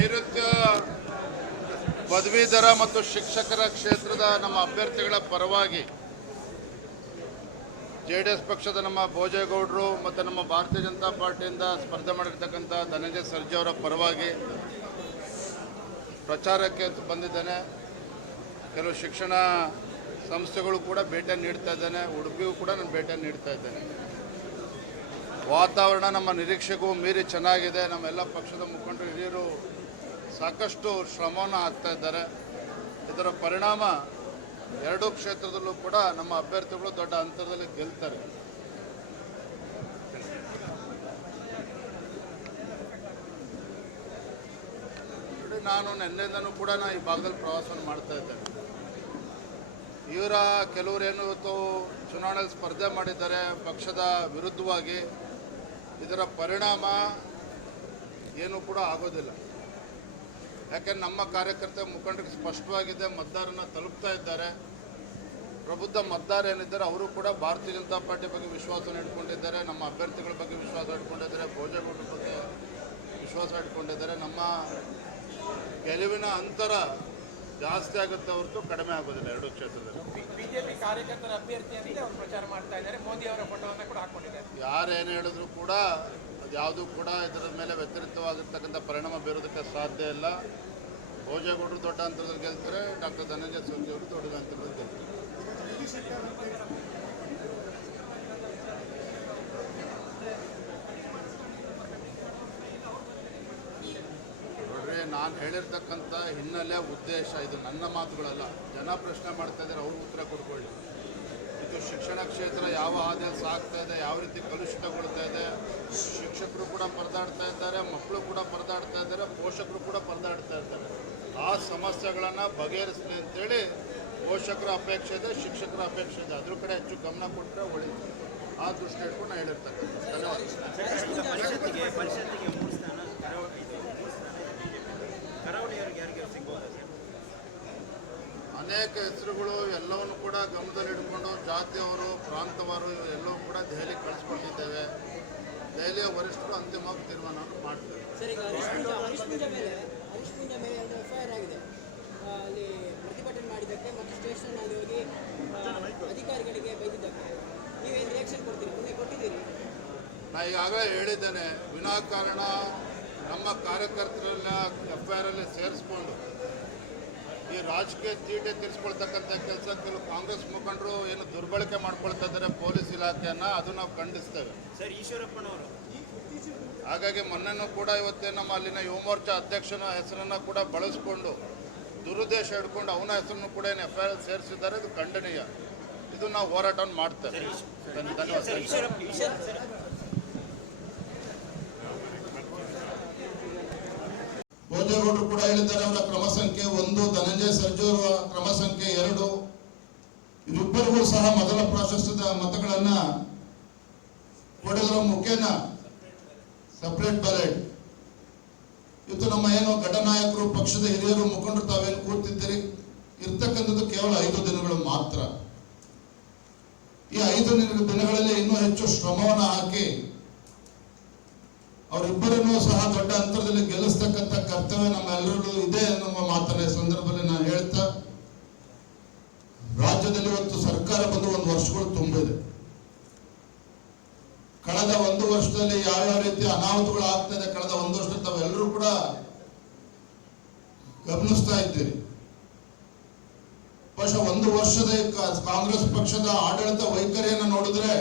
ನೈಋತ್ಯ ಪದವೀಧರ ಮತ್ತು ಶಿಕ್ಷಕರ ಕ್ಷೇತ್ರದ ನಮ್ಮ ಅಭ್ಯರ್ಥಿಗಳ ಪರವಾಗಿ ಜೆ ಡಿ ಎಸ್ ಪಕ್ಷದ ನಮ್ಮ ಭೋಜೇಗೌಡರು ಮತ್ತು ನಮ್ಮ ಭಾರತೀಯ ಜನತಾ ಪಾರ್ಟಿಯಿಂದ ಸ್ಪರ್ಧೆ ಮಾಡಿರ್ತಕ್ಕಂಥ ಧನಂಜಯ ಸರ್ಜಿ ಅವರ ಪರವಾಗಿ ಪ್ರಚಾರಕ್ಕೆ ಬಂದಿದ್ದೇನೆ. ಕೆಲವು ಶಿಕ್ಷಣ ಸಂಸ್ಥೆಗಳು ಕೂಡ ಭೇಟಿ ನೀಡ್ತಾ ಇದ್ದೇನೆ. ಉಡುಪಿಗೂ ಕೂಡ ನಾನು ಭೇಟಿ ನೀಡ್ತಾ ಇದ್ದೇನೆ. ವಾತಾವರಣ ನಮ್ಮ ನಿರೀಕ್ಷೆಗೂ ಮೀರಿ ಚೆನ್ನಾಗಿದೆ. ನಮ್ಮೆಲ್ಲ ಪಕ್ಷದ ಮುಖಂಡರು ಹಿರಿಯರು ಸಾಕಷ್ಟು ಶ್ರಮವನ್ನು ಆಗ್ತಾ ಇದ್ದಾರೆ. ಇದರ ಪರಿಣಾಮ ಎರಡೂ ಕ್ಷೇತ್ರದಲ್ಲೂ ಕೂಡ ನಮ್ಮ ಅಭ್ಯರ್ಥಿಗಳು ದೊಡ್ಡ ಅಂತರದಲ್ಲಿ ಗೆಲ್ತಾರೆ. ನಾನು ನಿನ್ನೆಯಿಂದನೂ ಕೂಡ ನಾನು ಈ ಭಾಗದಲ್ಲಿ ಪ್ರವಾಸವನ್ನು ಮಾಡ್ತಾ ಇದ್ದೇನೆ. ಇವರ ಕೆಲವರು ಏನು ಇವತ್ತು ಚುನಾವಣೆಯಲ್ಲಿ ಸ್ಪರ್ಧೆ ಮಾಡಿದ್ದಾರೆ, ಪಕ್ಷದ ವಿರುದ್ಧವಾಗಿ, ಇದರ ಪರಿಣಾಮ ಏನು ಕೂಡ ಆಗೋದಿಲ್ಲ. ಯಾಕೆಂದ್ರೆ ನಮ್ಮ ಕಾರ್ಯಕರ್ತ ಮುಖಂಡರಿಗೆ ಸ್ಪಷ್ಟವಾಗಿದೆ ಮತದಾರನ ತಲುಪ್ತಾ ಇದ್ದಾರೆ. ಪ್ರಬುದ್ಧ ಮತದಾರ ಏನಿದ್ದಾರೆ ಅವರು ಕೂಡ ಭಾರತೀಯ ಜನತಾ ಪಾರ್ಟಿ ಬಗ್ಗೆ ವಿಶ್ವಾಸ ಇಟ್ಕೊಂಡಿದ್ದಾರೆ ನಮ್ಮ ಅಭ್ಯರ್ಥಿಗಳ ಬಗ್ಗೆ ವಿಶ್ವಾಸ ಇಟ್ಕೊಂಡಿದ್ದಾರೆ ಭೋಜೇಗೌಡರ ಬಗ್ಗೆ ವಿಶ್ವಾಸ ಇಟ್ಕೊಂಡಿದ್ದಾರೆ. ನಮ್ಮ ಗೆಲುವಿನ ಅಂತರ ಜಾಸ್ತಿ ಆಗುತ್ತೆ ಹೊರತು ಕಡಿಮೆ ಆಗೋದಿಲ್ಲ ಎರಡು ಕ್ಷೇತ್ರದಲ್ಲಿ. ಬಿಜೆಪಿ ಕಾರ್ಯಕರ್ತರ ಅಭ್ಯರ್ಥಿ ಪ್ರಚಾರ ಮಾಡ್ತಾ ಇದ್ದಾರೆ. ಮೋದಿ ಅವರ ಫೋಟೋವನ್ನು ಕೂಡ ಹಾಕೊಂಡಿದ್ದಾರೆ ಯಾರೇನು ಹೇಳಿದ್ರು ಕೂಡ ಯಾವುದೂ ಕೂಡ ಇದರ ಮೇಲೆ ವ್ಯತಿರಿಕ್ತವಾಗಿರ್ತಕ್ಕಂಥ ಪರಿಣಾಮ ಬೀರೋದಕ್ಕೆ ಸಾಧ್ಯ ಇಲ್ಲ. ಭೋಜೇಗೌಡರು ದೊಡ್ಡ ಅಂತರದಲ್ಲಿ ಗೆಲ್ತಾರೆ, ಡಾಕ್ಟರ್ ಧನಂಜಯ ಸ್ವಾಮಿ ಅವರು ದೊಡ್ಡ ಅಂತರದಲ್ಲಿ ಗೆಲ್ತಾರೆ. ನಾನು ಹೇಳಿರ್ತಕ್ಕಂಥ ಹಿನ್ನೆಲೆ ಉದ್ದೇಶ ಇದು ನನ್ನ ಮಾತುಗಳಲ್ಲ. ಜನ ಪ್ರಶ್ನೆ ಮಾಡ್ತಾ ಇದ್ದಾರೆ, ಅವ್ರಿಗೆ ಉತ್ತರ ಕೊಡ್ಕೊಳ್ಳಿ. ಇದು ಶಿಕ್ಷಣ ಕ್ಷೇತ್ರ ಯಾವ ಹಾದಿಯಲ್ಲಿ ಸಾಗ್ತಾ ಇದೆ, ಯಾವ ರೀತಿ ಕಲುಷಿತಗೊಳ್ತಾ ಕೂಡ ಪರದಾಡ್ತಾ ಇದ್ದಾರೆ ಮಕ್ಕಳು ಕೂಡ ಪರದಾಡ್ತಾ ಇದ್ದಾರೆ ಪೋಷಕರು ಕೂಡ ಪರದಾಡ್ತಾ ಇದ್ದಾರೆ. ಆ ಸಮಸ್ಯೆಗಳನ್ನು ಬಗೆಹರಿಸಲಿ ಅಂತೇಳಿ ಪೋಷಕರ ಅಪೇಕ್ಷೆ ಇದೆ ಶಿಕ್ಷಕರ ಅಪೇಕ್ಷೆ ಇದೆ. ಅದ್ರ ಕಡೆ ಹೆಚ್ಚು ಗಮನ ಕೊಟ್ಟರೆ ಒಳ್ಳೆಯದು ಆ ದೃಷ್ಟಿ ಇಟ್ಕೊಂಡು ನಾನು ಹೇಳಿರ್ತಕ್ಕಂಥ ಅನೇಕ ಹೆಸರುಗಳು ಎಲ್ಲವನ್ನು ಕೂಡ ಗಮನದಲ್ಲಿ ಇಟ್ಕೊಂಡು ಜಾತಿಯವರು ಪ್ರಾಂತವರು ಎಲ್ಲವೂ ಕೂಡ ದೆಹಲಿಯ ವರಿಷ್ಠರು ಅಂತಿಮವಾಗಿ ತೀರ್ಮಾನವನ್ನು ಮಾಡ್ತಾರೆ. ಸರ್ ಈಗ ಹರೀಶ್ ಪೂಜಾ ಮೇಲೆ ಹರೀಶ್ ಪೂಜಾ ಮೇಲೆ ಒಂದು ಎಫ್ ಐ ಆರ್ ಆಗಿದೆ? ಆ, ಅಲ್ಲಿ ಪ್ರತಿಭಟನೆ ಮಾಡಿದ್ದಕ್ಕೆ ಮತ್ತು ಸ್ಟೇಷನ್ನಲ್ಲಿ ಹೋಗಿ ಅಧಿಕಾರಿಗಳಿಗೆ ಬೈದಿದ್ದಕ್ಕೆ ನೀವೇನು ರಿಯಾಕ್ಷನ್ ಕೊಡ್ತೀರಿ? ಮೊನ್ನೆ ಕೊಟ್ಟಿದ್ದೀರಿ ನಾ ಈಗಾಗಲೇ ಹೇಳಿದ್ದೇನೆ ವಿನಾಕಾರಣ ನಮ್ಮ ಕಾರ್ಯಕರ್ತರನ್ನ ಎಫ್ ಐ ಆರಲ್ಲಿ ಸೇರಿಸ್ಕೊಂಡು ಈ ರಾಜಕೀಯ ತೀಟೆ ತೀರಿಸ್ಕೊಳ್ತಕ್ಕಂಥ ಕೆಲಸ ಕೆಲವು ಕಾಂಗ್ರೆಸ್ ಮುಖಂಡರು ಏನು ದುರ್ಬಳಕೆ ಮಾಡ್ಕೊಳ್ತಾ ಇದ್ದಾರೆ ಪೊಲೀಸ್ ಇಲಾಖೆಯನ್ನ ಅದು ನಾವು ಖಂಡಿಸ್ತೇವೆ. ಸರ್ ಈಶ್ವರಪ್ಪನವರು ಹಾಗಾಗಿ ಮೊನ್ನೆನೂ ಕೂಡ ಇವತ್ತೇ ನಮ್ಮ ಅಲ್ಲಿನ ಯುವ ಮೋರ್ಚಾ ಅಧ್ಯಕ್ಷನ ಹೆಸರನ್ನು ಕೂಡ ಬಳಸ್ಕೊಂಡು ದುರುದ್ದೇಶ ಹಿಡ್ಕೊಂಡು ಅವನ ಹೆಸರನ್ನು ಕೂಡ ಏನು ಎಫ್ ಐ ಆರ್ ಸೇರಿಸಿದ್ದಾರೆ. ಇದು ಖಂಡನೀಯ. ಇದು ನಾವು ಹೋರಾಟವನ್ನು ಮಾಡ್ತೇವೆ. ಭೋಜೇಗೌಡರು ಕೂಡ ಹೇಳಿದ್ದಾರೆ. ಅವರ ಕ್ರಮ ಸಂಖ್ಯೆ ಒಂದು ಧನಂಜಯ ಸರ್ಜು ಅವರ ಕ್ರಮ ಸಂಖ್ಯೆ ಎರಡು. ಇಬ್ಬರಿಗೂ ಸಹ ಮೊದಲ ಪ್ರಾಶಸ್ತ್ಯದ ಮತಗಳನ್ನ ಕೊಡೋದರ ಮುಖೇನ ಸಪರೇಟ್ ಬ್ಯಾಲೆಟ್ ಇವತ್ತು ನಮ್ಮ ಏನು ಘಟನಾಯಕರು, ಪಕ್ಷದ ಹಿರಿಯರು ಮುಖಂಡರು ತಾವೇನು ಕೂರ್ತಿದ್ದೀರಿ ಇರ್ತಕ್ಕಂಥದ್ದು ಕೇವಲ ಐದು ದಿನಗಳು ಮಾತ್ರ. ಈ ಐದು ದಿನ- ದಿನಗಳಲ್ಲಿ ಇನ್ನೂ ಹೆಚ್ಚು ಶ್ರಮವನ್ನು ಹಾಕಿ ಅವರಿಬ್ಬರನ್ನೂ ಸಹ ದೊಡ್ಡ ಅಂತರದಲ್ಲಿ ಗೆಲ್ಲಿಸ್ತಕ್ಕಂಥ ಕರ್ತವ್ಯ ನಮ್ಮೆಲ್ಲರಲ್ಲೂ ಇದೆ ಅನ್ನುವ ಮಾತನ್ನ ಸಂದರ್ಭದಲ್ಲಿ ನಾನು ಹೇಳ್ತಾ ರಾಜ್ಯದಲ್ಲಿ ಇವತ್ತು ಸರ್ಕಾರ ಬಂದು ಒಂದು ವರ್ಷಗಳು ತುಂಬಿದೆ. ಕಳೆದ ಒಂದು ವರ್ಷದಲ್ಲಿ ಯಾವ್ಯಾವ ರೀತಿ ಅನಾಹುತಗಳು ಆಗ್ತಾ ಇದೆ ಕಳೆದ ಒಂದು ವರ್ಷದಲ್ಲಿ ತಾವೆಲ್ಲರೂ ಕೂಡ ಗಮನಿಸ್ತಾ ಇದ್ದೀರಿ. ಬಹುಶಃ ಒಂದು ವರ್ಷದ ಕಾಂಗ್ರೆಸ್ ಪಕ್ಷದ ಆಡಳಿತ ವೈಖರಿಯನ್ನು ನೋಡಿದ್ರೆ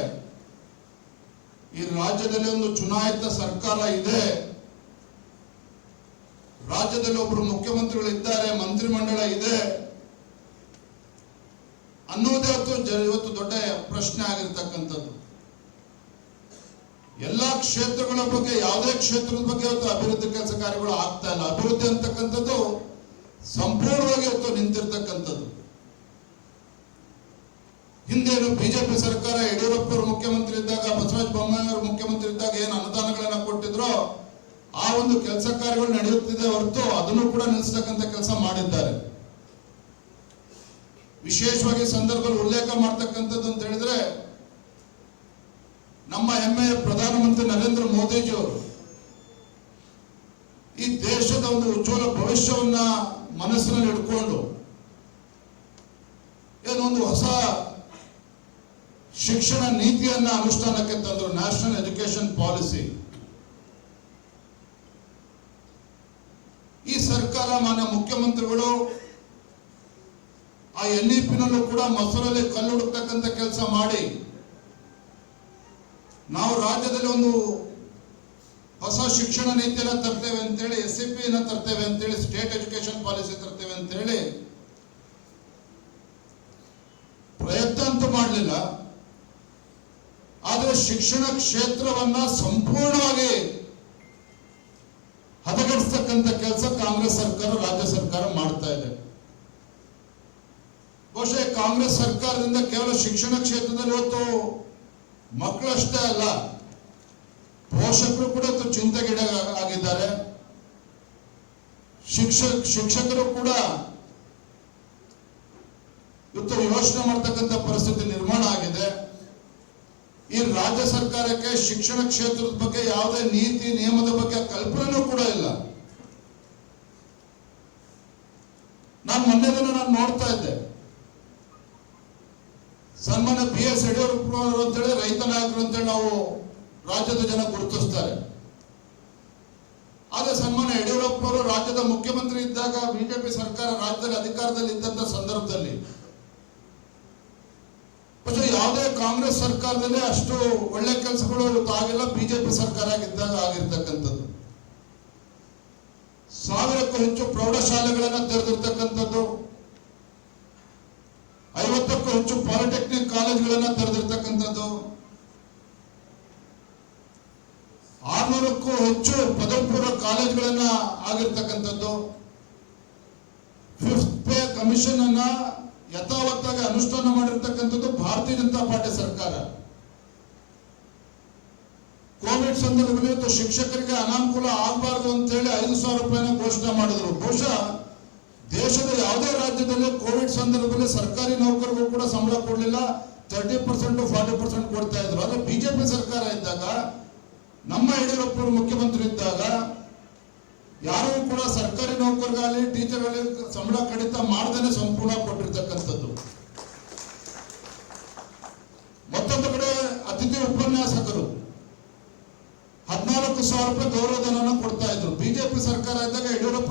ಈ ರಾಜ್ಯದಲ್ಲಿ ಒಂದು ಚುನಾಯಿತ ಸರ್ಕಾರ ಇದೆ. ರಾಜ್ಯದಲ್ಲಿ ಒಬ್ಬರು ಮುಖ್ಯಮಂತ್ರಿಗಳು ಇದ್ದಾರೆ, ಮಂತ್ರಿಮಂಡಲ ಇದೆ ಅನ್ನೋದೇ ಇವತ್ತು ದೊಡ್ಡ ಪ್ರಶ್ನೆ ಆಗಿರ್ತಕ್ಕಂಥದ್ದು. ಎಲ್ಲಾ ಕ್ಷೇತ್ರಗಳ ಬಗ್ಗೆ, ಯಾವುದೇ ಕ್ಷೇತ್ರದ ಬಗ್ಗೆ ಇವತ್ತು ಅಭಿವೃದ್ಧಿ ಕೆಲಸ ಕಾರ್ಯಗಳು ಆಗ್ತಾ ಇಲ್ಲ. ಅಭಿವೃದ್ಧಿ ಅಂತಕ್ಕಂಥದ್ದು ಸಂಪೂರ್ಣವಾಗಿ ಇವತ್ತು ನಿಂತಿರ್ತಕ್ಕಂಥದ್ದು. ಹಿಂದೇನು ಬಿಜೆಪಿ ಸರ್ಕಾರ ಯಡಿಯೂರಪ್ಪ ಮುಖ್ಯಮಂತ್ರಿ ಇದ್ದಾಗ, ಬಸವರಾಜ ಬೊಮ್ಮಾಯಿ ಅವರು ಮುಖ್ಯಮಂತ್ರಿ ಇದ್ದಾಗ ಏನು ಅನುದಾನಗಳನ್ನ ಕೊಟ್ಟಿದ್ರೋ ಆ ಒಂದು ಕೆಲಸ ಕಾರ್ಯಗಳು ನಡೆಯುತ್ತಿದೆ ಹೊರತು ಅದನ್ನು ಕೂಡ ನಿಲ್ಲಿಸ್ತಕ್ಕಂಥ ಕೆಲಸ ಮಾಡಿದ್ದಾರೆ. ವಿಶೇಷವಾಗಿ ಸಂದರ್ಭದಲ್ಲಿ ಉಲ್ಲೇಖ ಮಾಡ್ತಕ್ಕಂಥದ್ದು ಅಂತ ಹೇಳಿದ್ರೆ ನಮ್ಮ ಹೆಮ್ಮೆಯ ಪ್ರಧಾನಮಂತ್ರಿ ನರೇಂದ್ರ ಮೋದಿಜಿ ಅವರು ಈ ದೇಶದ ಒಂದು ಉಜ್ವಲ ಭವಿಷ್ಯವನ್ನ ಮನಸ್ಸಿನಲ್ಲಿ ಇಟ್ಕೊಂಡು ಏನೊಂದು ಹೊಸ ಶಿಕ್ಷಣ ನೀತಿಯನ್ನ ಅನುಷ್ಠಾನಕ್ಕೆ ತಂದರು ನ್ಯಾಷನಲ್ ಎಜುಕೇಶನ್ ಪಾಲಿಸಿ ಈ ಸರ್ಕಾರ ಮಾನ್ಯ ಮುಖ್ಯಮಂತ್ರಿಗಳು ಆ ಎನ್ಇಪಿನಲ್ಲೂ ಪಿನಲ್ಲೂ ಕೂಡ ಮೊಸರಲ್ಲಿ ಕಲ್ಲು ಹುಡುಕ್ತಕ್ಕಂಥ ಕೆಲಸ ಮಾಡಿ ನಾವು ರಾಜ್ಯದಲ್ಲಿ ಒಂದು ಹೊಸ ಶಿಕ್ಷಣ ನೀತಿಯನ್ನ ತರ್ತೇವೆ ಅಂತೇಳಿ ಎಸ್ ಸಿ ಪಿ ತರ್ತೇವೆ ಅಂತೇಳಿ ಸ್ಟೇಟ್ ಎಜುಕೇಶನ್ ಪಾಲಿಸಿ ತರ್ತೇವೆ ಅಂತೇಳಿ ಪ್ರಯತ್ನ ಅಂತೂ ಮಾಡಲಿಲ್ಲ. ಆದರೆ ಶಿಕ್ಷಣ ಕ್ಷೇತ್ರವನ್ನ ಸಂಪೂರ್ಣವಾಗಿ ಹದಗಡಿಸ್ತಕ್ಕಂಥ ಕೆಲಸ ಕಾಂಗ್ರೆಸ್ ಸರ್ಕಾರ, ರಾಜ್ಯ ಸರ್ಕಾರ ಮಾಡ್ತಾ ಇದೆ. ಬಹುಶಃ ಕಾಂಗ್ರೆಸ್ ಸರ್ಕಾರದಿಂದ ಕೇವಲ ಶಿಕ್ಷಣ ಕ್ಷೇತ್ರದಲ್ಲಿ ಇವತ್ತು ಮಕ್ಕಳಷ್ಟೇ ಅಲ್ಲ ಪೋಷಕರು ಕೂಡ ಚಿಂತೆಗಿಡ ಆಗಿದ್ದಾರೆ ಶಿಕ್ಷಕ ಶಿಕ್ಷಕರು ಕೂಡ ಇವತ್ತು ಯೋಚನೆ ಮಾಡ್ತಕ್ಕಂಥ ಪರಿಸ್ಥಿತಿ ನಿರ್ಮಾಣ ಆಗಿದೆ. ಈ ರಾಜ್ಯ ಸರ್ಕಾರಕ್ಕೆ ಶಿಕ್ಷಣ ಕ್ಷೇತ್ರದ ಬಗ್ಗೆ ಯಾವುದೇ ನೀತಿ, ನಿಯಮದ ಬಗ್ಗೆ ಕಲ್ಪನೆನೂ ಕೂಡ ಇಲ್ಲ. ನಾನು ಮೊನ್ನೆ ದಿನ ನಾನು ನೋಡ್ತಾ ಇದ್ದೆ. ಸನ್ಮಾನ್ಯ ಬಿ ಎಸ್ ಯಡಿಯೂರಪ್ಪನವರು ಅಂತೇಳಿ ರೈತ ನಾಯಕರು ಅಂತೇಳಿ ನಾವು ರಾಜ್ಯದ ಜನ ಗುರುತಿಸ್ತಾರೆ ಆದ್ರೆ ಸನ್ಮಾನ್ಯ ಯಡಿಯೂರಪ್ಪನವರು ರಾಜ್ಯದ ಮುಖ್ಯಮಂತ್ರಿ ಇದ್ದಾಗ ಬಿಜೆಪಿ ಸರ್ಕಾರ ರಾಜ್ಯದಲ್ಲಿ ಅಧಿಕಾರದಲ್ಲಿ ಇದ್ದಂತ ಸಂದರ್ಭದಲ್ಲಿ പക്ഷെ ಯಾವುದೇ ಕಾಂಗ್ರೆಸ್ ಸರ್ಕಾರದಲ್ಲಿ ಅಷ್ಟು ಒಳ್ಳೆ ಕೆಲಸಗಳು ಇವತ್ತು ಆಗಿಲ್ಲ ಬಿಜೆಪಿ ಸರ್ಕಾರ ಆಗಿದ್ದಾಗ ಆಗಿರ್ತಕ್ಕಂಥದ್ದು ಸಾವಿರಕ್ಕೂ ಹೆಚ್ಚು ಪ್ರೌಢಶಾಲೆಗಳನ್ನ ತೆರೆದಿರ್ತಕ್ಕಂಥದ್ದು ಕಾಲೇಜ್ಗಳನ್ನ ತೆರೆದಿರ್ತಕ್ಕಂಥದ್ದು. ಆರ್ನೂರಕ್ಕೂ ಹೆಚ್ಚು ಪದವಿ ಕಾಲೇಜ್ಗಳನ್ನ ಆಗಿರ್ತಕ್ಕಂಥದ್ದು. ಫಿಫ್ತ್ ಪೇ ಕಮಿಷನ್ ಅನ್ನ ಯಥಾವತ್ತಾಗಿ ಅನುಷ್ಠಾನ ಮಾಡಿರ್ತಕ್ಕಂಥದ್ದು ಭಾರತೀಯ ಜನತಾ ಪಾರ್ಟಿ ಸರ್ಕಾರ. ಕೋವಿಡ್ ಸಂದರ್ಭದಲ್ಲಿ ಶಿಕ್ಷಕರಿಗೆ ಅನಾನುಕೂಲ ಆಗಬಾರದು ಅಂತ ಹೇಳಿ ಐದು ಸಾವಿರ ರೂಪಾಯಿನ ಘೋಷಣೆ ಮಾಡಿದ್ರು. ಬಹುಶಃ ದೇಶದ ಯಾವುದೇ ರಾಜ್ಯದಲ್ಲಿ ಕೋವಿಡ್ ಸಂದರ್ಭದಲ್ಲಿ ಸರ್ಕಾರಿ ನೌಕರಿಗೂ ಕೂಡ ಸಂಬಳ ಕೊಡಲಿಲ್ಲ. ತರ್ಟಿ ಪರ್ಸೆಂಟ್ ಫಾರ್ಟಿ ಪರ್ಸೆಂಟ್ ಕೊಡ್ತಾ ಇದ್ರು. ಆದ್ರೆ ಬಿಜೆಪಿ ಸರ್ಕಾರ ಇದ್ದಾಗ, ನಮ್ಮ ಯಡಿಯೂರಪ್ಪ ಮುಖ್ಯಮಂತ್ರಿ ಇದ್ದಾಗ ಯಾರೂ ಕೂಡ ಸರ್ಕಾರಿ ನೌಕರಿಗಾಗಲಿ ಟೀಚರ್ ಆಗಲಿ ಸಂಬಳ ಕಡಿತ ಮಾಡದೇನೆ ಸಂಪೂರ್ಣ ಕೊಟ್ಟಿರ್ತಕ್ಕಂಥದ್ದು. ಮತ್ತೊಂದು ಕಡೆ ಅತಿಥಿ ಉಪನ್ಯಾಸಕರು. ಹದಿನಾಲ್ಕು ಸಾವಿರ ರೂಪಾಯಿ ಗೌರವಧನ ಕೊಡ್ತಾ ಇದ್ರು. ಬಿಜೆಪಿ ಸರ್ಕಾರ ಇದ್ದಾಗ ಯಡಿಯೂರಪ್ಪ